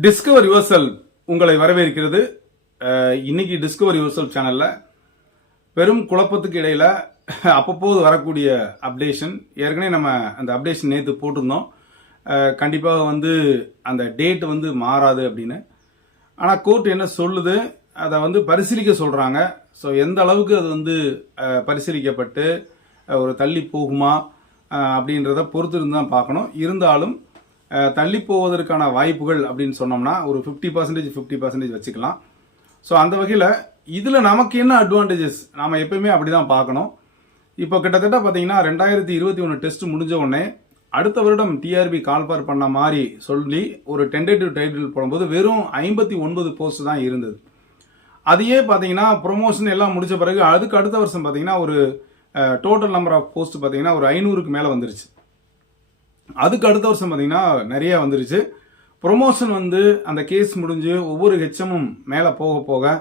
Discover யுவர்செல் உங்களை வரவேற்கிறது. இன்னைக்கு டிஸ்கவர் யுவர்செல் சேனலில் பெரும் குழப்பத்துக்கு இடையில் அப்பப்போது வரக்கூடிய அப்டேஷன் ஏற்கனவே நம்ம அந்த அப்டேஷன் நேற்று போட்டிருந்தோம். கண்டிப்பாக வந்து அந்த டேட் வந்து மாறாது அப்படின்னு. ஆனால் கோர்ட் என்ன சொல்லுது? அதை வந்து பரிசீலிக்க சொல்கிறாங்க ஸோ எந்த அளவுக்கு அது வந்து பரிசீலிக்கப்பட்டு ஒரு தள்ளி போகுமா அப்படின்றத பொறுத்து இருந்து தான் பார்க்கணும். இருந்தாலும் தள்ளி போவதற்கான வாய்ப்புகள் அப்படின்னு சொன்னோம்னா ஒரு ஃபிஃப்டி பர்சன்டேஜ் ஃபிஃப்டி பர்சன்டேஜ் வச்சுக்கலாம். ஸோ அந்த வகையில் இதில் நமக்கு என்ன அட்வான்டேஜஸ் நாம் எப்பயுமே அப்படி தான் பார்க்கணும். இப்போ கிட்டத்தட்ட பார்த்தீங்கன்னா ரெண்டாயிரத்தி இருபத்தி ஒன்று டெஸ்ட் முடிஞ்ச உடனே அடுத்த வருடம் டிஆர்பி கால்பார் பண்ண மாதிரி சொல்லி ஒரு டென்டேட்டிவ் டைட்டில் போடும்போது வெறும் ஐம்பத்தி ஒன்பது போஸ்ட் தான் இருந்தது. அதையே பார்த்தீங்கன்னா ப்ரொமோஷன் எல்லாம் முடிச்ச பிறகு அதுக்கு அடுத்த வருஷம் பார்த்தீங்கன்னா ஒரு டோட்டல் நம்பர் ஆஃப் போஸ்ட் பார்த்தீங்கன்னா ஒரு ஐநூறுக்கு மேலே வந்துருச்சு. அதுக்கு அடுத்த வருஷம் பார்த்தீங்கன்னா நிறைய வந்துருச்சு. ப்ரொமோஷன் வந்து அந்த கேஸ் முடிஞ்சு ஒவ்வொரு ஹெச்எம்மும் மேலே போக போக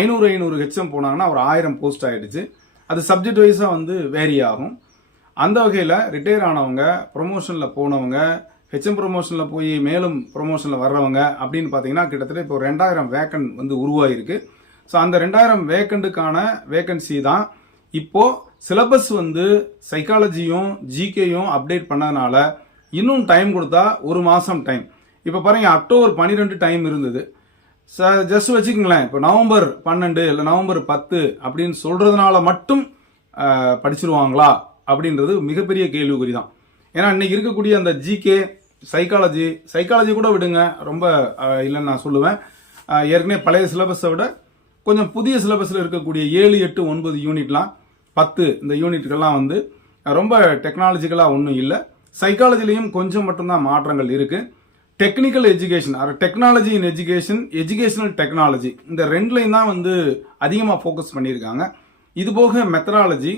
ஐநூறு ஐநூறு ஹெச்எம் போனாங்கன்னா ஒரு ஆயிரம் போஸ்ட் ஆகிடுச்சு அது சப்ஜெக்ட் வைஸாக வந்து வேரி ஆகும். அந்த வகையில் ரிட்டையர் ஆனவங்க ப்ரொமோஷனில் போனவங்க ஹெச்எம் ப்ரொமோஷனில் போய் மேலும் ப்ரொமோஷனில் வர்றவங்க அப்படின்னு பார்த்தீங்கன்னா கிட்டத்தட்ட இப்போ ரெண்டாயிரம் வேக்கன் வந்து உருவாயிருக்கு. ஸோ அந்த ரெண்டாயிரம் வேக்கண்ட்டுக்கான வேக்கன்சி தான். இப்போது சிலபஸ் வந்து சைக்காலஜியும் ஜிகேயும் அப்டேட் பண்ணதுனால இன்னும் டைம் கொடுத்தா ஒரு மாதம் டைம் இப்போ பாருங்கள் அக்டோபர் பன்னிரெண்டு டைம் இருந்தது. ச ஜஸ்ட் வச்சுக்கோங்களேன். இப்போ நவம்பர் பன்னெண்டு இல்லை நவம்பர் பத்து அப்படின்னு சொல்கிறதுனால மட்டும் படிச்சிருவாங்களா அப்படின்றது மிகப்பெரிய கேள்விக்குறி தான் ஏன்னா இன்றைக்கி இருக்கக்கூடிய அந்த ஜிகே சைக்காலஜி சைக்காலஜி கூட விடுங்க. ரொம்ப இல்லைன்னு நான் சொல்லுவேன். ஏற்கனவே பழைய சிலபஸை விட கொஞ்சம் புதிய சிலபஸில் இருக்கக்கூடிய ஏழு எட்டு ஒன்பது யூனிட்லாம் பத்து இந்த யூனிட்டுக்கெல்லாம் வந்து ரொம்ப டெக்னாலஜிக்கலாக ஒன்றும் இல்லை. சைக்காலஜிலையும் கொஞ்சம் மட்டும்தான் மாற்றங்கள் இருக்கு. டெக்னிக்கல் எஜுகேஷன் அதாவது technology in education educational technology இந்த ரெண்டுலையும் தான் வந்து அதிகமாக ஃபோக்கஸ் பண்ணியிருக்காங்க. இது போக மெத்தடாலஜி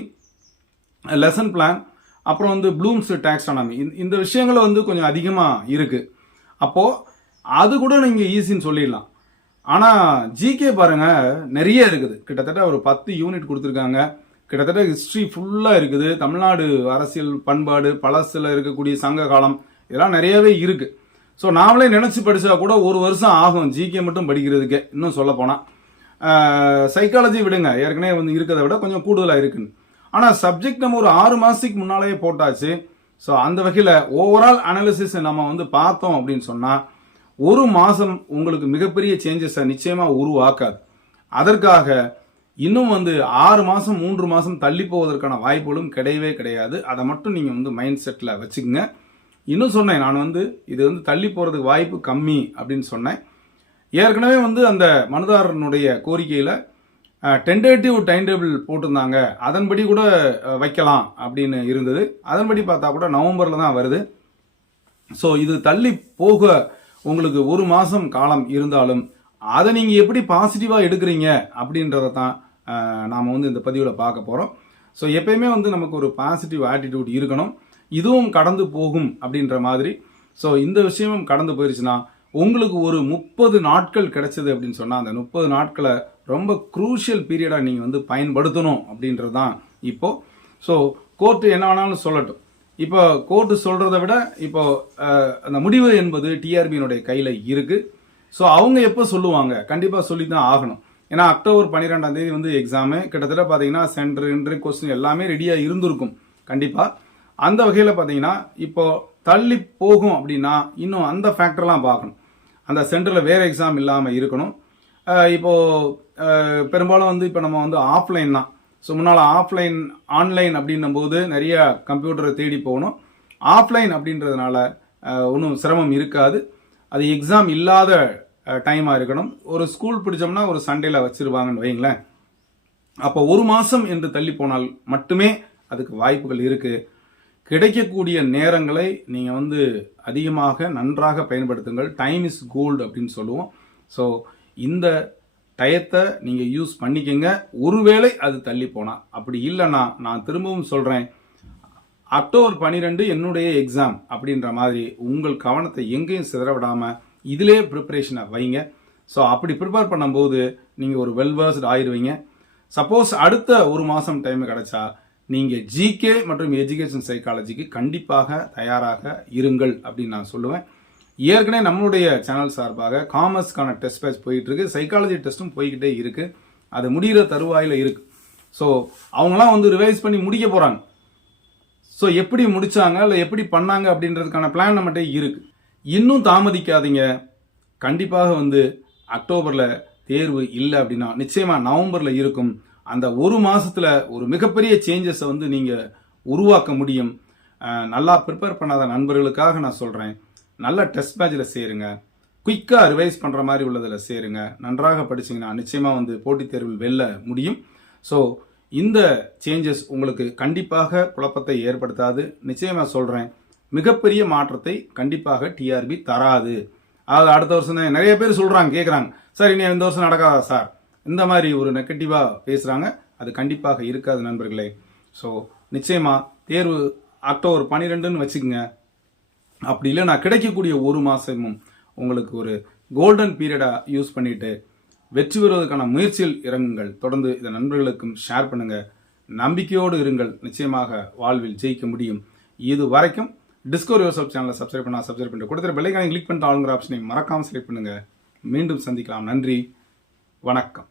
லெசன் பிளான் அப்புறம் வந்து ப்ளூம்ஸ் டாக்ஸானமி இந்த விஷயங்களை வந்து கொஞ்சம் அதிகமாக இருக்குது அப்போது அது கூட நீங்கள் ஈஸின்னு சொல்லிடலாம். ஆனால் ஜிகே பாருங்க நிறைய இருக்குது. கிட்டத்தட்ட ஒரு பத்து யூனிட் கொடுத்துருக்காங்க. கிட்டத்தட்ட ஹிஸ்ட்ரி ஃபுல்லாக இருக்குது. தமிழ்நாடு அரசியல் பண்பாடு பழசில் இருக்கக்கூடிய சங்க காலம் இதெல்லாம் நிறையவே இருக்குது ஸோ நாமளே நினச்சி படித்தா கூட ஒரு வருஷம் ஆகும். ஜிகே மட்டும் படிக்கிறதுக்கே இன்னும் சொல்ல போனால் சைக்காலஜி விடுங்க. ஏற்கனவே வந்து இருக்கிறத விட கொஞ்சம் கூடுதலாக இருக்குன்னு. ஆனால் சப்ஜெக்ட் நம்ம ஒரு ஆறு மாதத்துக்கு முன்னாலேயே போட்டாச்சு. ஸோ அந்த வகையில் ஓவரால் அனாலிசிஸ் நம்ம வந்து பார்த்தோம் அப்படின்னு சொன்னால் ஒரு மாதம் உங்களுக்கு மிகப்பெரிய சேஞ்சஸை நிச்சயமாக உருவாக்காது. அதற்காக இன்னும் வந்து ஆறு மாதம் மூன்று மாதம் தள்ளி போவதற்கான வாய்ப்புகளும் கிடையவே கிடையாது. அதை மட்டும் நீங்கள் வந்து மைண்ட் செட்டில் வச்சுக்கோங்க. இன்னும் சொன்னேன் நான் வந்து இது வந்து தள்ளி போகிறதுக்கு வாய்ப்பு கம்மி அப்படின்னு சொன்னேன். ஏற்கனவே வந்து அந்த மனுதாரனுடைய கோரிக்கையில் டென்டேட்டிவ் டைம் டேபிள் போட்டிருந்தாங்க. அதன்படி கூட வைக்கலாம் அப்படின்னு இருந்தது. அதன்படி பார்த்தா கூட நவம்பரில் தான் வருது. ஸோ இது தள்ளி போக உங்களுக்கு ஒரு மாதம் காலம் இருந்தாலும் அதை நீங்கள் எப்படி பாசிட்டிவாக எடுக்கிறீங்க அப்படின்றத தான் நாம் வந்து இந்த பதிவில் பார்க்க போகிறோம் ஸோ எப்பயுமே வந்து நமக்கு ஒரு பாசிட்டிவ் ஆட்டிடியூட் இருக்கணும். இதுவும் கடந்து போகும் அப்படின்ற மாதிரி. ஸோ இந்த விஷயமும் கடந்து போயிருச்சுன்னா உங்களுக்கு ஒரு முப்பது நாட்கள் கிடைச்சது அப்படின்னு சொன்னால் அந்த முப்பது நாட்களை ரொம்ப குரூஷியல் பீரியடாக நீங்கள் வந்து பயன்படுத்தணும் அப்படின்றது தான் இப்போது ஸோ கோர்ட்டு என்ன வேணாலும் சொல்லட்டும். இப்போ கோர்ட்டு சொல்கிறத விட இப்போ அந்த முடிவு என்பது டிஆர்பியினுடைய கையில் இருக்குது ஸோ அவங்க எப்போ சொல்லுவாங்க? கண்டிப்பாக சொல்லி தான் ஆகணும். ஏன்னா அக்டோபர் பன்னிரெண்டாம் தேதி வந்து எக்ஸாமு கிட்டத்தட்ட பார்த்தீங்கன்னா சென்டர் இன்ட்ரி கொஸ்டின் எல்லாமே ரெடியாக இருந்திருக்கும். கண்டிப்பாக அந்த வகையில் பார்த்தீங்கன்னா இப்போ தள்ளி போகும் அப்படின்னா இன்னும் அந்த ஃபேக்டர்லாம் பார்க்கணும். அந்த சென்டரில் வேறு எக்ஸாம் இல்லாமல் இருக்கணும். இப்போது பெரும்பாலும் வந்து இப்போ நம்ம வந்து ஆஃப்லைன் தான். ஸோ முன்னால் ஆஃப்லைன் ஆன்லைன் அப்படின்னும் போது நிறைய கம்ப்யூட்டரை தேடி போகணும். ஆஃப்லைன் அப்படின்றதுனால ஒன்றும் சிரமம் இருக்காது. அது எக்ஸாம் இல்லாத டைமாக இருக்கணும். ஒரு ஸ்கூல் பிடிச்சோம்னா ஒரு சண்டேல வச்சிருவாங்கன்னு வைங்களேன் அப்போ ஒரு மாதம் என்று தள்ளி போனால் மட்டுமே அதுக்கு வாய்ப்புகள் இருக்குது கிடைக்கக்கூடிய நேரங்களை நீங்கள் வந்து அதிகமாக நன்றாக பயன்படுத்துங்கள். டைம் இஸ் கோல்டு அப்படின்னு சொல்லுவோம். ஸோ இந்த டயத்தை நீங்கள் யூஸ் பண்ணிக்கங்க. ஒருவேளை அது தள்ளி போனால் அப்படி இல்லைன்னா நான் திரும்பவும் சொல்கிறேன் அக்டோபர் பன்னிரெண்டு என்னுடைய எக்ஸாம் அப்படின்ற மாதிரி உங்கள் கவனத்தை எங்கேயும் சிதற இதிலே ப்ரிப்பரேஷனை வைங்க. ஸோ அப்படி ப்ரிப்பேர் பண்ணும்போது நீங்கள் ஒரு வெல்வர்ஸ்ட் ஆயிடுவீங்க சப்போஸ் அடுத்த ஒரு மாதம் டைம் கிடச்சா நீங்கள் ஜிகே மற்றும் எஜுகேஷன் சைக்காலஜிக்கு கண்டிப்பாக தயாராக இருங்கள் அப்படின்னு நான் சொல்லுவேன். ஏற்கனவே நம்மளுடைய சேனல் சார்பாக காமர்ஸ்க்கான டெஸ்ட் பேட்ச் போயிட்டுருக்கு. சைக்காலஜி டெஸ்ட்டும் போய்கிட்டே இருக்குது அது முடிகிற தருவாயில் இருக்கு. ஸோ அவங்களாம் வந்து ரிவைஸ் பண்ணி முடிக்க போகிறாங்க ஸோ எப்படி முடித்தாங்க இல்லை எப்படி பண்ணாங்க அப்படின்றதுக்கான பிளான் நம்மகிட்ட இருக்குது இன்னும் தாமதிக்காதீங்க. கண்டிப்பாக வந்து அக்டோபரில் தேர்வு இல்லை அப்படின்னா நிச்சயமாக நவம்பரில் இருக்கும். அந்த ஒரு மாதத்தில் ஒரு மிகப்பெரிய சேஞ்சஸை வந்து நீங்கள் உருவாக்க முடியும். நல்லா ப்ரிப்பேர் பண்ணாத நண்பர்களுக்காக நான் சொல்கிறேன் நல்ல டெஸ்ட் பேட்சில் சேருங்க. குயிக்காக ரிவைஸ் பண்ணுற மாதிரி உள்ளதில் சேருங்க. நன்றாக படிச்சிங்கன்னா நிச்சயமாக வந்து போட்டித் தேர்வில் வெல்ல முடியும். ஸோ இந்த சேஞ்சஸ் உங்களுக்கு கண்டிப்பாக குழப்பத்தை ஏற்படுத்தாது. நிச்சயமாக சொல்கிறேன் மிகப்பெரிய மாற்றத்தை கண்டிப்பாக டிஆர்பி தராது. அதாவது அடுத்த வருஷம் தான் நிறைய பேர் சொல்கிறாங்க கேட்குறாங்க சார் இனி இந்த வருஷம் நடக்காதா சார்? இந்த மாதிரி ஒரு நெகட்டிவாக பேசுகிறாங்க அது கண்டிப்பாக இருக்காது நண்பர்களே. ஸோ நிச்சயமாக தேர்வு அக்டோபர் பன்னிரெண்டுன்னு வச்சுக்கோங்க. அப்படி இல்லை நான் கிடைக்கக்கூடிய ஒரு மாதமும் உங்களுக்கு ஒரு கோல்டன் பீரியடாக யூஸ் பண்ணிட்டு வெற்றி பெறுவதற்கான முயற்சியில் இறங்குங்கள். தொடர்ந்து இதை நண்பர்களுக்கும் ஷேர் பண்ணுங்கள் நம்பிக்கையோடு இருங்கள். நிச்சயமாக வாழ்வில் ஜெயிக்க முடியும். இது வரைக்கும் டிஸ்கவர் யோசப் சேனலை சப்ஸ்கிரைப் பண்ணால் சப்ஸ்கிரைப் பண்ணிட்டு கொடுத்துற பெல்லைக்கான கிளிக் பண்ணிட்டு ஆளுங்கிற ஆப்ஷனை மறக்காம செலக்ட் பண்ணுங்கள் மீண்டும் சந்திக்கலாம். நன்றி. வணக்கம்.